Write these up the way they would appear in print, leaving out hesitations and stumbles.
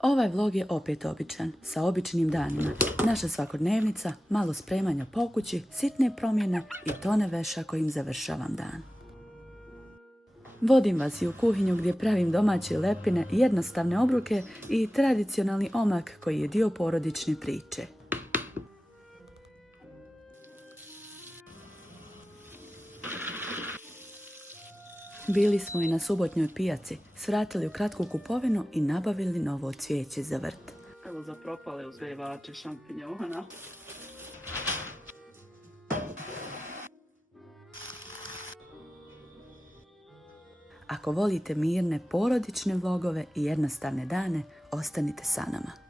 Ovaj vlog je opet običan, sa običnim danima. Naša svakodnevnica, malo spremanja po kući, sitne promjene i tone veša kojim završavam dan. Vodim vas i u kuhinju gdje pravim domaće lepine, jednostavne obroke i tradicionalni omak koji je dio porodične priče. Bili smo i na subotnjoj pijaci, svratili u kratku kupovinu i nabavili novo cvijeće za vrt. Evo za propale uzgajivače šampinjona. Ako volite mirne porodične vlogove i jednostavne dane, ostanite sa nama.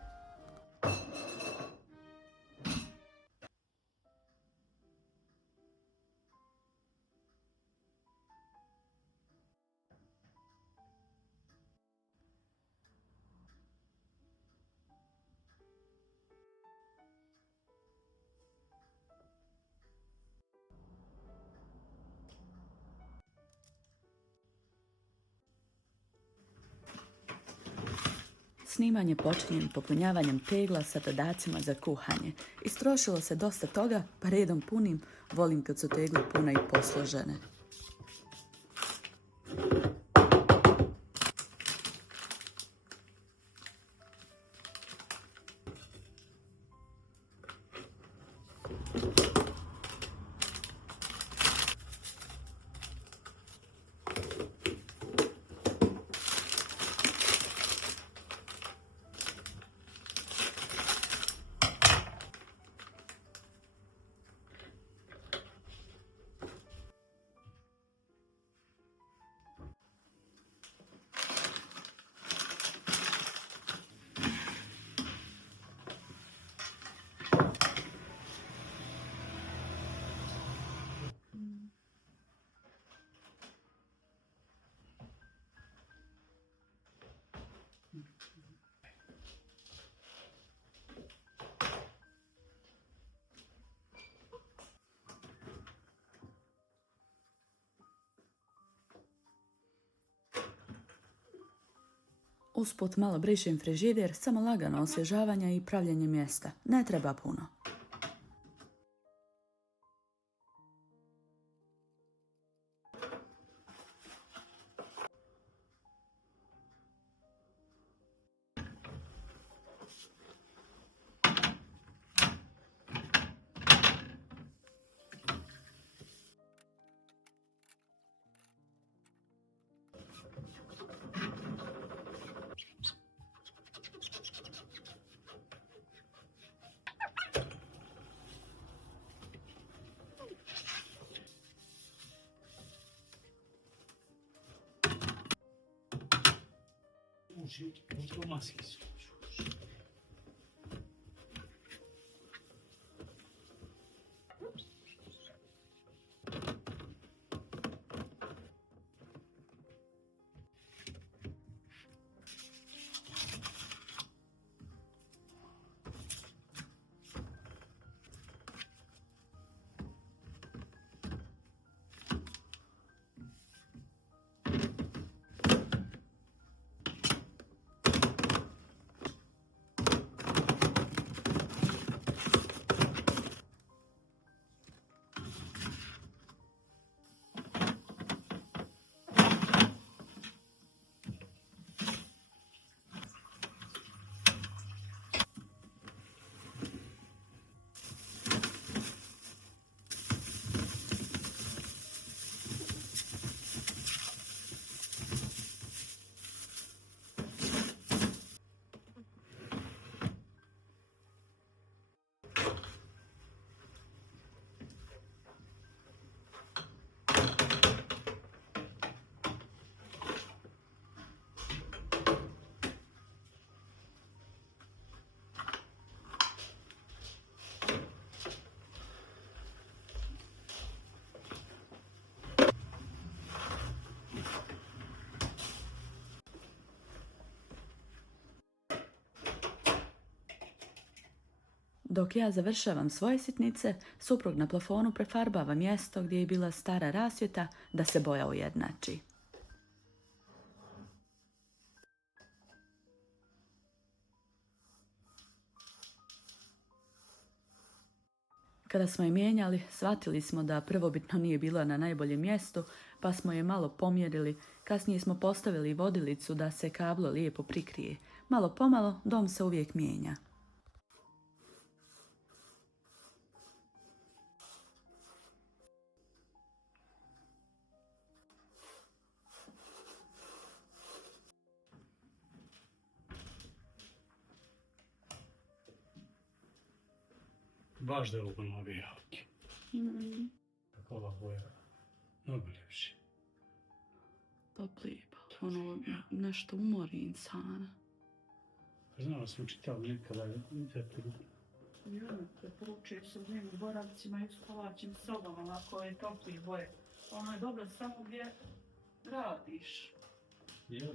Snimanje počinjem popunjavanjem tegla sa dodacima za kuhanje. Istrošilo se dosta toga, pa redom punim. Volim kad su tegle pune i posložene. Usput malo brišem frižider, samo lagano osvježavanja i pravljenje mjesta. Ne treba puno. Dok ja završavam svoje sitnice, suprug na plafonu prefarbava mjesto gdje je bila stara rasvjeta da se boja ujednači. Kada smo je mijenjali, shvatili smo da prvobitno nije bila na najboljem mjestu, pa smo je malo pomjerili. Kasnije smo postavili vodilicu da se kablo lijepo prikrije. Malo pomalo dom se uvijek mijenja. Baš da je ovo novi javki. Tako ova boja. Mnogo ljepši. Topli, ono, nešto umori insana. Znao sam čitali nekada, Ja preporučujem se u njemu boravcima i spavaćim sobama, onako je topli boje. Ono je dobro samo gdje radiš. Ja.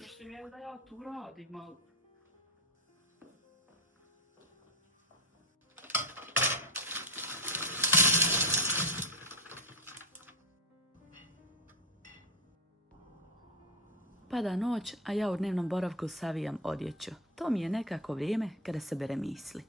Mislim je da ja tu radim, ali... Pada noć, a ja u dnevnom boravku savijam odjeću. To mi je nekako vrijeme kada se bere misli.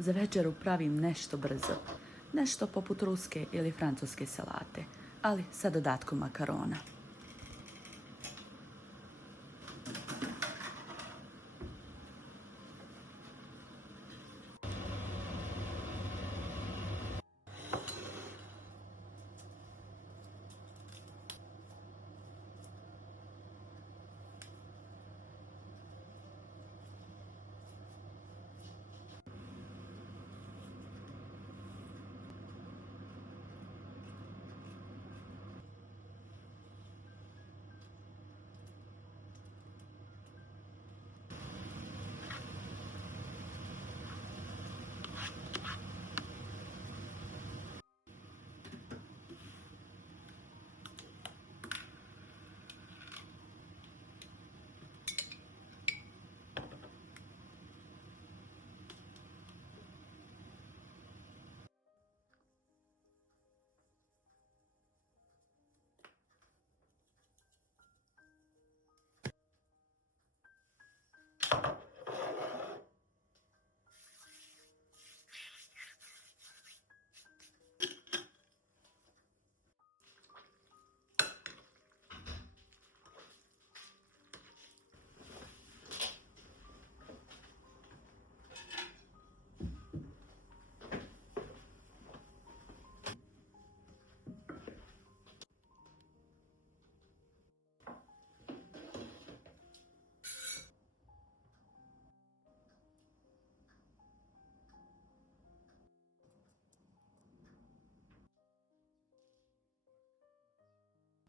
Za večeru pravim nešto brzo. Nešto poput ruske ili francuske salate, ali sa dodatkom makarona.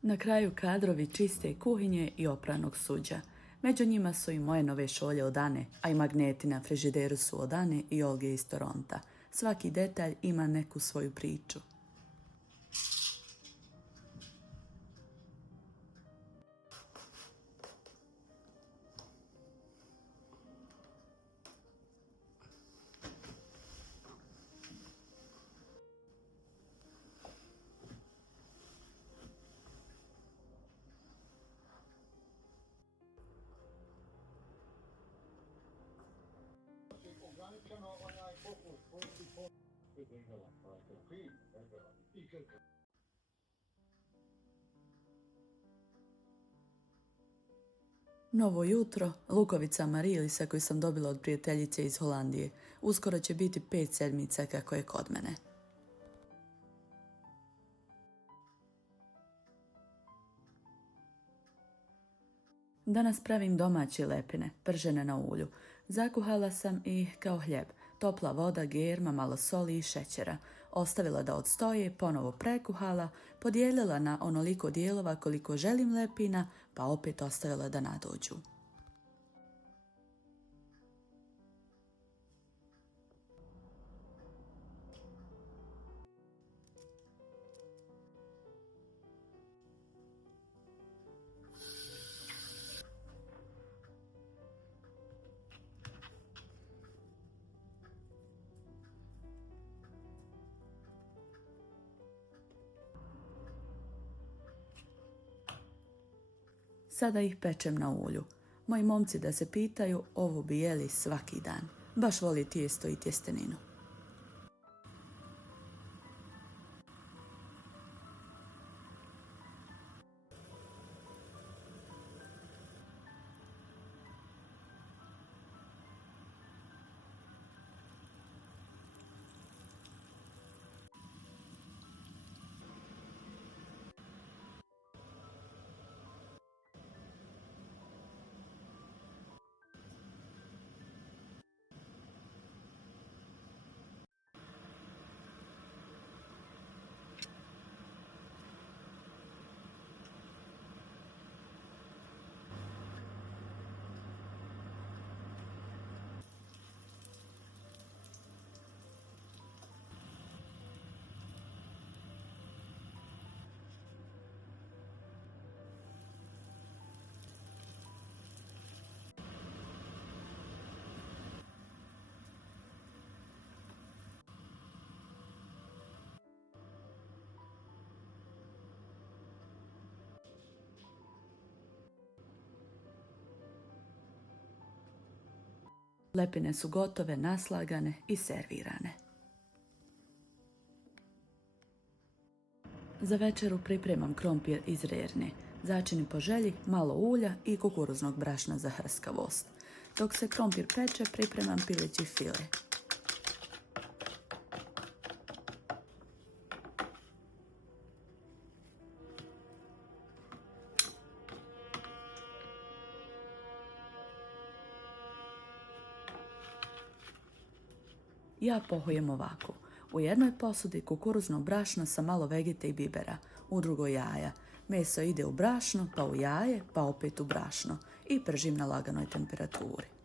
Na kraju kadrovi čiste kuhinje i opranog suđa. Među njima su i moje nove šolje od Ane, a i magneti na frižideru su od Ane i Olge iz Toronta. Svaki detalj ima neku svoju priču. Novo jutro, lukovica Marilisa koju sam dobila od prijateljice iz Holandije. Uskoro će biti 5 sedmica kako je kod mene. Danas pravim domaće lepine, pržene na ulju. Zakuhala sam ih kao hljeb. Topla voda, germa, malo soli i šećera. Ostavila da odstoje, ponovo prekuhala, podijelila na onoliko dijelova koliko želim lepina, pa opet ostavila da nadođu. Sada ih pečem na ulju. Moji momci da se pitaju, ovo bi jeli svaki dan. Baš voli tijesto i tjesteninu. Lepine su gotove, naslagane i servirane. Za večeru pripremam krompir iz rerne. Začini po želji, malo ulja i kukuruznog brašna za hrskavost. Dok se krompir peče, pripremam pileći file. Ja pohujem ovako. U jednoj posudi kukuruzno brašno sa malo vegete i bibera, u drugoj jaja. Meso ide u brašno, pa u jaje, pa opet u brašno i pržim na laganoj temperaturi.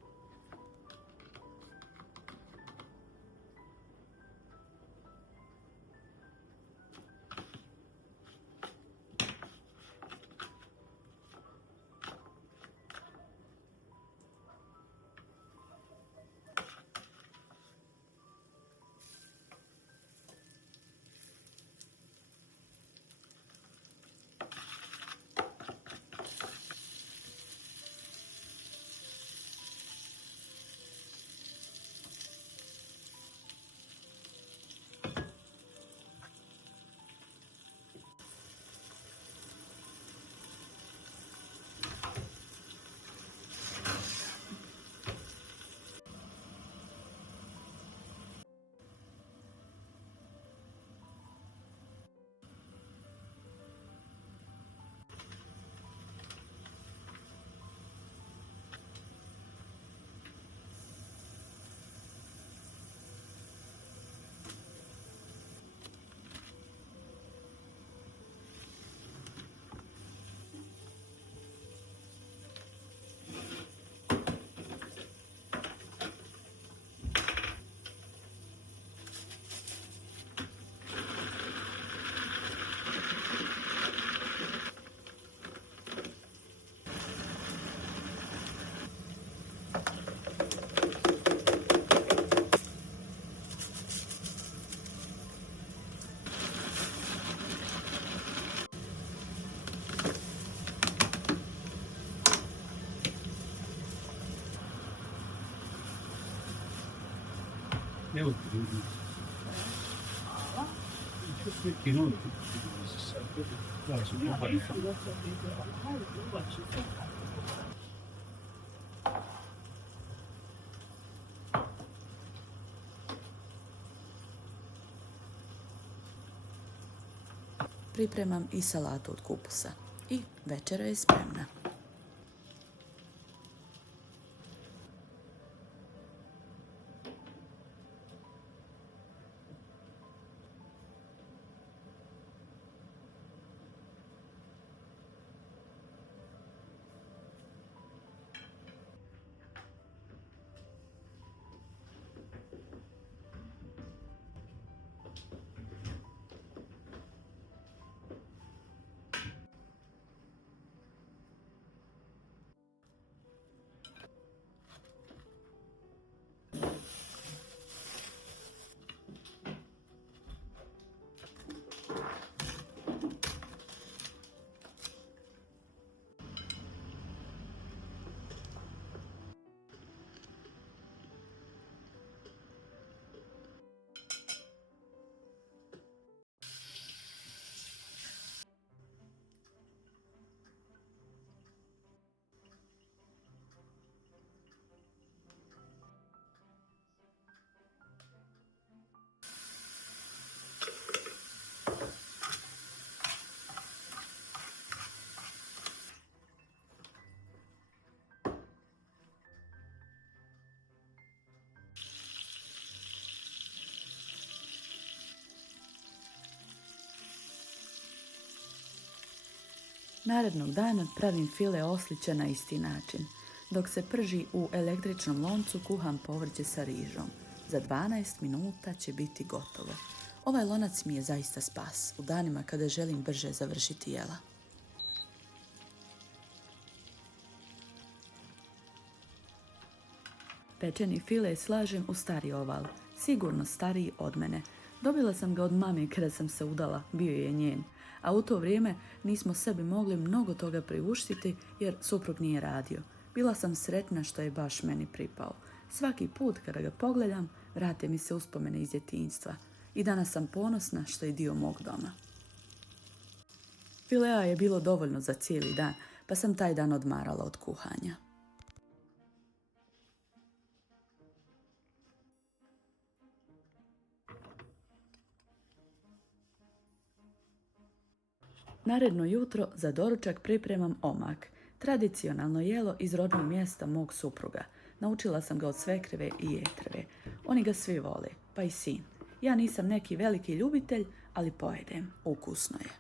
Ne uzbudim. Çok bir kino. Znači, Ja kuhanje. nisam došla vidjela. Hajde, ubači se. Pripremam i salatu od kupusa. I večera je spremna. Narednog dana pravim file oslića na isti način. Dok se prži u električnom loncu kuham povrće sa rižom. Za 12 minuta će biti gotovo. Ovaj lonac mi je zaista spas u danima kada želim brže završiti jela. Pečeni file slažem u stari oval, sigurno stariji od mene. Dobila sam ga od mame kada sam se udala, bio je njen. A u to vrijeme nismo sebi mogli mnogo toga priuštiti jer suprug nije radio. Bila sam sretna što je baš meni pripao. Svaki put kada ga pogledam, vrate mi se uspomene iz djetinjstva. I danas sam ponosna što je dio mog doma. Filea je bilo dovoljno za cijeli dan, pa sam taj dan odmarala od kuhanja. Naredno jutro za doručak pripremam omak, tradicionalno jelo iz rodnog mjesta mog supruga. Naučila sam ga od svekrve i jetrve. Oni ga svi vole, pa i sin. Ja nisam neki veliki ljubitelj, ali pojedem. Ukusno je.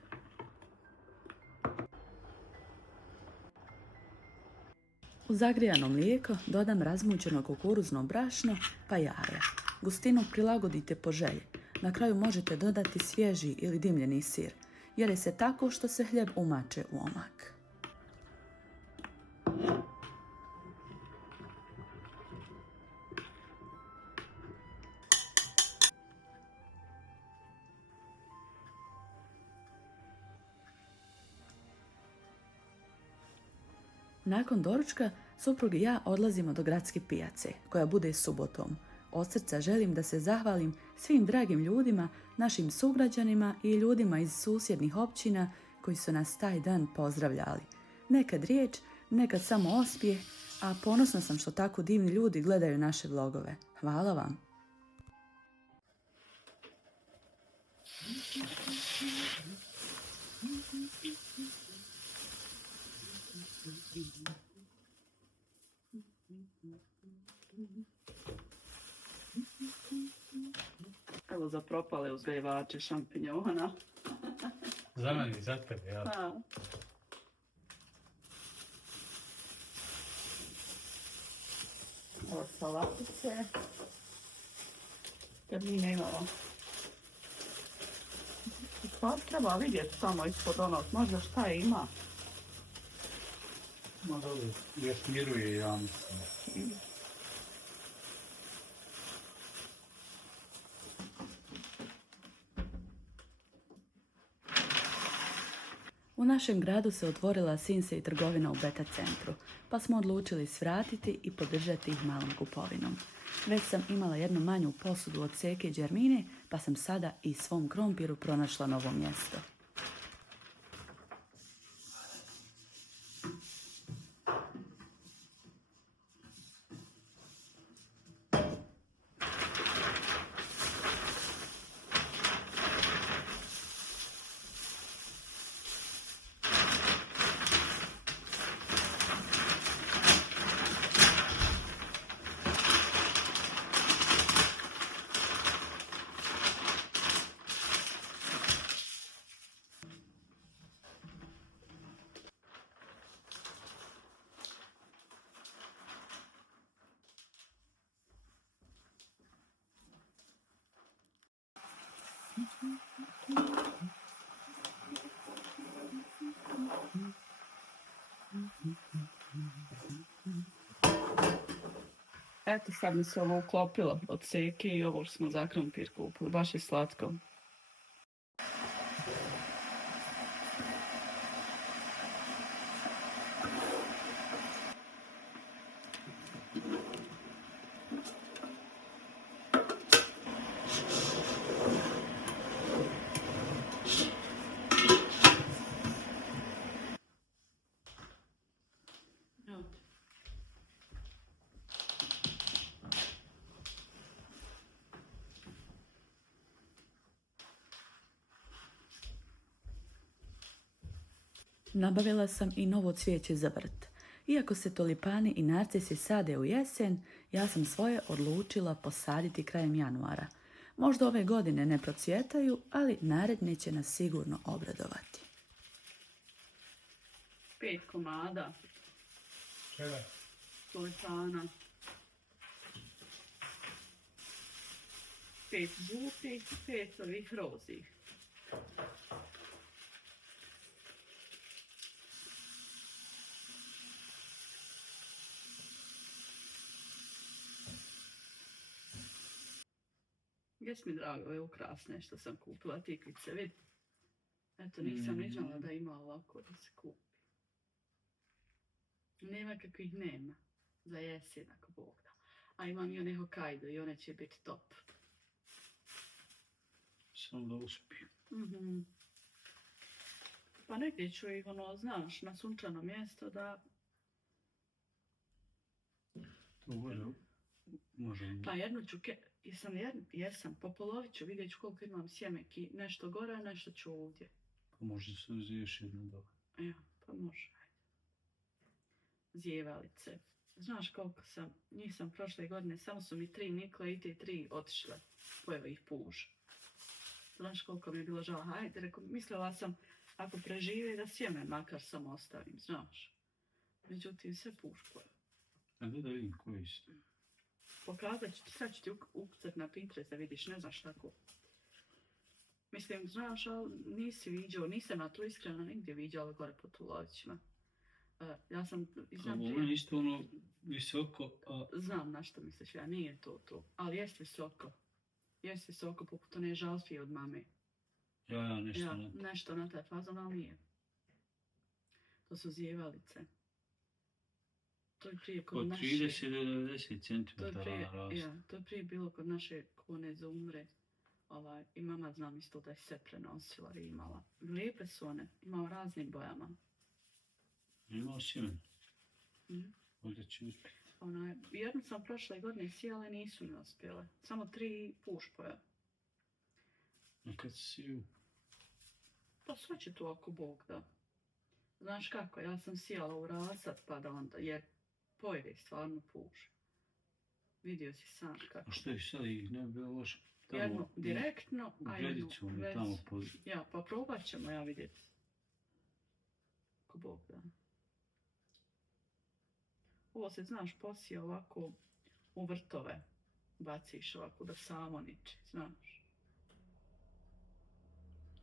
U zagrijano mlijeko dodam razmućeno kukuruzno brašno pa jaja. Gustinu prilagodite po želji. Na kraju možete dodati svježi ili dimljeni sir. Jede se tako što se hljeb umače u omak. Nakon doručka, suprug i ja odlazimo do gradske pijace, koja bude subotom. Od srca želim da se zahvalim svim dragim ljudima, našim sugrađanima i ljudima iz susjednih općina koji su nas taj dan pozdravljali. Nekad riječ, nekad samo osmijeh, a ponosna sam što tako divni ljudi gledaju naše vlogove. Hvala vam! Evo za propale uzgajivače šampinjona. Za mene i za tebe, ja. Da. Evo salatice. Kad mi nemamo. Stvar treba vidjeti samo ispod onog, možda šta je ima. Ma dobro, još miruje, ja mislim. U našem gradu se otvorila Sinse i trgovina u Beta centru, pa smo odlučili svratiti i podržati ih malom kupovinom. Već sam imala jednu manju posudu od Seke i Đermine, pa sam sada i svom krompiru pronašla novo mjesto. Eto, sad mi se ovo uklopilo od Seke i ovo što smo za krompir kupili. Baš je slatko. Nabavila sam i novo cvijeće za vrt. Iako se tulipani i narcisi sade u jesen, ja sam svoje odlučila posaditi krajem januara. Možda ove godine ne procvjetaju, ali naredne će nas sigurno obradovati. 5 komada Čega? tulipana. 5 žutih i 5 ovih rozih. Jes mi drago ove ukrasne što sam kupila tikvice, vidi. Eto, nisam ni znala da ima ovako da se kupi. Nema kakvih nema za jesen ako Bog da. A imam i one Hokkaido i one će biti top. Samo da uspijem. Pa negdje ću ih, znaš, na sunčano mjesto da... To možemo. Pa jednu ću, jesam, po polović ću, vidjet ću koliko imam sjemeki, nešto gore, a nešto ću ovdje. Pa može se uzeti još jednu dok. Ja, pa može. Zjevalice. Znaš koliko sam, nisam prošle godine, samo su mi 3 nikle i te 3 otišle. Pojeva ih puž. Znaš koliko mi je bilo žao, hajde, rekao, mislila sam, ako prežive da sjeme makar samo ostavim, znaš. Međutim, sve puž pojeva. A da vidim koji su. Pokazat ću ti, sad ću ti ukucat na Pinterest da vidiš, ne znaš tako. Mislim, znaš, ali nisi viđao, nisam na to iskreno nigdje viđala gore po Tulovićima. Ja sam iznam Ovo je isto ono visoko, a... Znam na što misliš, ja nije to, ali jest visoko. Jest visoko poput one žalfije od mame. Ja, nešto Ja, na... nešto na taj fazon, ali nije. To su zjevalice. To je prije kod Od naše... 30 do 90 cm To je prije, raste. ja, to je prije bilo kod naše kone za umre. I mama znam isto da je sve prenosila i imala. Lijepe su one, ima u raznim bojama. Imao sjemen. Mhm. Ovdje će uspjeti. Jednu sam prošle godine sijala i nisu mi uspjele. Samo 3 pušpoja. A kad si siju? Pa sve će tu ako Bog da. Znaš kako, ja sam sijala u rasad pa da onda, jer pojede stvarno puš. Vidio si sam kako. A što je sad ih ne bi bilo loše? Jednu direktno, a jednu Gredicu mi već. tamo po... Ja, pa probat ćemo ja vidjeti. Ako Bog da. Ovo se, znaš, posije ovako u vrtove. Baciš ovako da samo niče, znaš.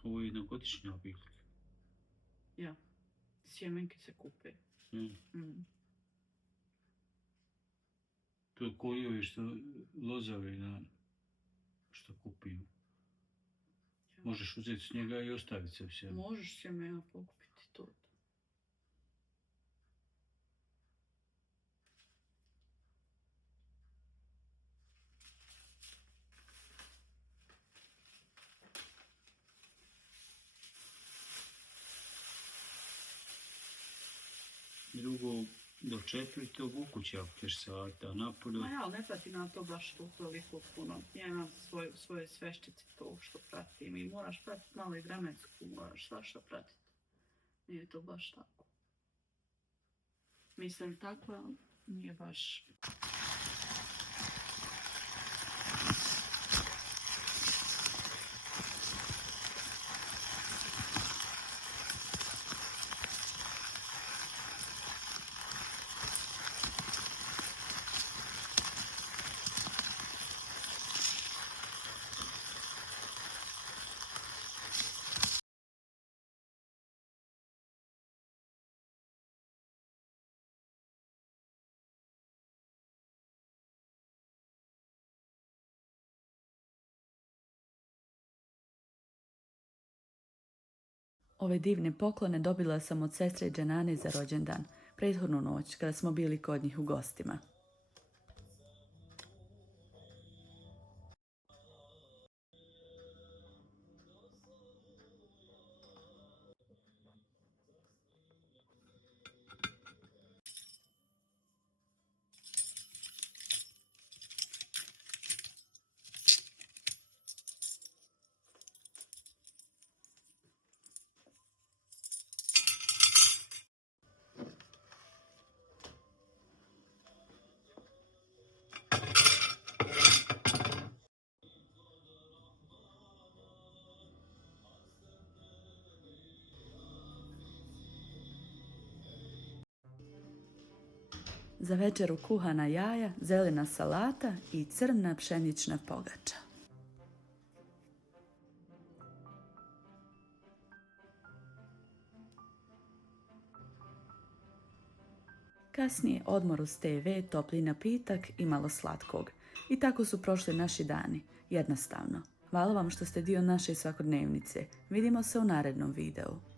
Ovo je jednogodišnja biljka. Ja, sjemenke se kupe. Mm. To je koji ovi što lozavi na što kupimo. Možeš uzeti s njega i ostaviti se sve. Možeš sjeme ja pokupiti. supstitut. Drugo, do 4. u kući ako ćeš sata, napolju. Ma ja, ali ne pratim na to baš toliko puno. Ja imam svoje sveščice to što pratim i moraš pratiti malo i vremensku, moraš svašta pratiti. Nije to baš tako. Mislim, takva nije baš... Ove divne poklone dobila sam od sestre Dženane za rođendan, prethodnu noć kada smo bili kod njih u gostima. Za večeru kuhana jaja, zelena salata i crna pšenična pogača. Kasnije odmor uz TV, topli napitak i malo slatkog. I tako su prošli naši dani, jednostavno. Hvala vam što ste dio naše svakodnevnice. Vidimo se u narednom videu.